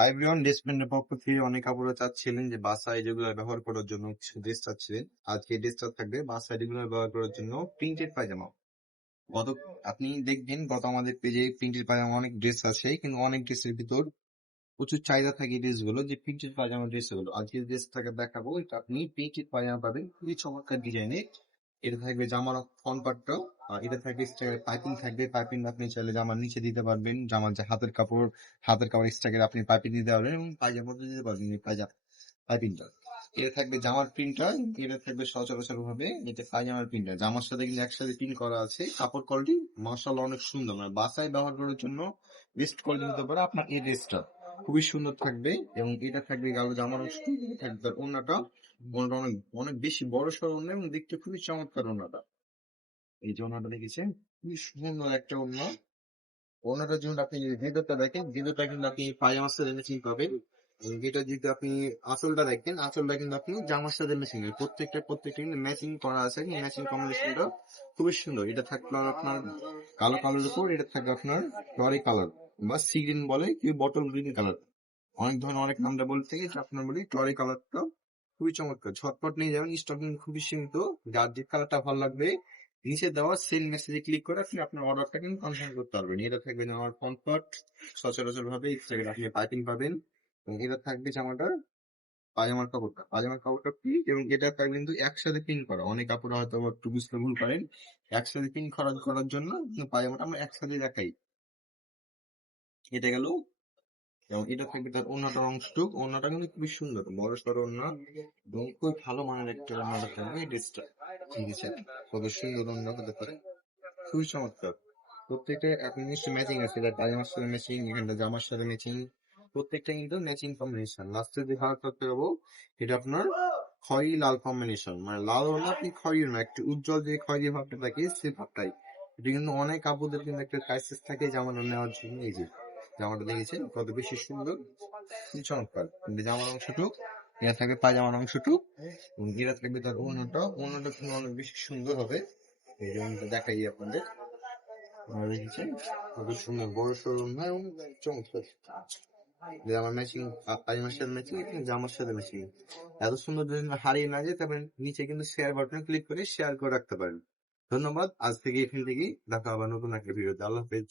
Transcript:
Hi everyone, ডেসপ্যান্ডের পক্ষ থেকে অনেক আপুরা চাচ্ছিলেন যে বাসায় যেগুলো ব্যবহার করার জন্য কিছু ড্রেস চাচ্ছিলেন। আজকে ড্রেসটা থাকবে বাসায় যেগুলো ব্যবহার করার জন্য প্রিন্টেড পায়জামা। গত আপনি দেখবেন গত আমাদের পেজে প্রিন্টেড পায়জামা অনেক ড্রেস আছে, কিন্তু অনেক ড্রেসের ভিতর প্রচুর চাহিদা থাকে ড্রেস গুলো যে প্রিন্টেড পায়জামা ড্রেস গুলো। আজকে ড্রেস থাকে দেখাবো, এটা আপনি প্রিন্টেড পায়জামা পাবেন খুবই চমৎকার ডিজাইনে। এটা থাকবে জামার ফ্রন্ট পার্টটা, এটা থাকবে পাইপিং থাকবে। পাইপিং আপনি চাইলে জামার নিচে দিতে পারবেন, জামার যে হাতের কাপড় এক্সট্রা আপনি পাইপিং দিতে পারবেন এবং পায়জামার মধ্যে দিতে পারবেন এই পাইপিংটা। এটা থাকবে জামার প্রিন্টটা, এটা থাকবে সচরাচর ভাবে এটা পায়জামার প্রিন্টটা। জামার সাথে কিন্তু একসাথে প্রিন্ট করা আছে। কাপড় কোয়ালিটি মাশাআল্লাহ অনেক সুন্দর, মানে বাসায় ব্যবহার করার জন্য বেস্ট কোয়ালিটি হতে পারে আপনার এই ড্রেসটা। খুবই সুন্দর থাকবে এবং এটা থাকবে গেল জামার অংশ, থাকবে তার ওড়নাটা। ওড়নাটা অনেক অনেক বেশি বড় সড় ওড়না এবং দেখতে খুবই চমৎকার ওড়নাটা। এই যে ওড়নাটা দেখেছেন, খুবই সুন্দর একটা ওড়না। ওড়নাটার জন্য আপনি যদি ভেতরটা দেখেন, ভেতরটা কিন্তু আপনি পায়জামার সাথে ম্যাচিং পাবেন। এবং এটা যদি আপনি আঁচলটা দেখেন, আঁচলটা কিন্তু আপনি জামার সাথে ম্যাচিং, প্রত্যেকটা কিন্তু ম্যাচিং করা আছে। ম্যাচিং কম্বিনেশনটা খুবই সুন্দর। এটা থাকলো আপনার কালো কালারের উপর, এটা থাকবে আপনার টরি কালার বা সি গ্রিন বলে কি বটল গ্রিন কালার। অনেক ধরনের অনেক নামটা বলে থেকে, এটা আপনার বলি টরি কালারটা খুবই চমৎকার। ঝটপট নিয়ে যাবেন, স্টক কিন্তু খুবই সীমিত। যার যে কালারটা ভালো লাগবে নিচে দেওয়া সেল মেসেজে ক্লিক করে আপনি আপনার অর্ডারটা কিন্তু কনফার্ম করতে পারবেন। এটা থাকবে আমার কমফর্ট সচরাচর ভাবে আপনি পাইপিং পাবেন। এবং এটা থাকবে জামাটার পায়জামার কাপড়টা প্রিন্ট, এবং এটা থাকবে কিন্তু একসাথে প্রিন্ট করা। অনেক কাপড় হয়তো আবার একটু বুঝতে ভুল করেন, একসাথে প্রিন্ট করার জন্য কিন্তু পায়জামাটা আমরা একসাথে দেখাই। এটা গেল। এবং এটা থাকবে তার ওড়নাটার অংশটুক। ওড়নাটা কিন্তু খুবই সুন্দর, বড় সড়ো ওড়না এবং খুব ভালো মানের একটা ওড়নাটা থাকবে এই ড্রেসটা। ঠিক আছে, কত সুন্দর ওড়না হতে পারে, খুবই চমৎকার। প্রত্যেকটা আপনি নিশ্চয়ই ম্যাচিং আছে, এটা পায়জামার সাথে ম্যাচিং, এখানটা জামার সাথে ম্যাচিং। প্রত্যেকটা কিন্তু ম্যাচিং কম্বিনেশন। লাস্টে যে কালার করতে পারবো এটা আপনার খয়েরি লাল কম্বিনেশন, মানে লাল না আপনি খয়েরি না, একটু উজ্জ্বল যে খয়েরি ভাবটা থাকে সেই ভাবটাই। এটা কিন্তু অনেক আপুদের কিন্তু একটা ক্রাইসিস থাকে জামাটা নেওয়ার জন্য। এই যে জামাটা দেখেছেন কত বেশি সুন্দর, খুবই চমৎকার। কিন্তু জামার অংশটুক, এটা থাকবে পায়জামার অংশটুক এবং এটা থাকবে তার ওড়নাটা কিন্তু অনেক বেশি সুন্দর হবে। এই জন্য দেখাই আপনাদের। আপনারা দেখেছেন কত সুন্দর বড় সড়ো ওড়না এবং চমৎকার। যে আমার ম্যাচিং, পায়জামার সাথে ম্যাচিং, এখানে জামার সাথে ম্যাচিং। এত সুন্দর যদি হারিয়ে না যায় তবে নিচে কিন্তু শেয়ার বাটনে ক্লিক করে শেয়ার করে রাখতে পারেন। ধন্যবাদ। আজ থেকে এখান থেকেই দেখা হবে নতুন একটা ভিডিওতে। আল্লাহ হাফেজ।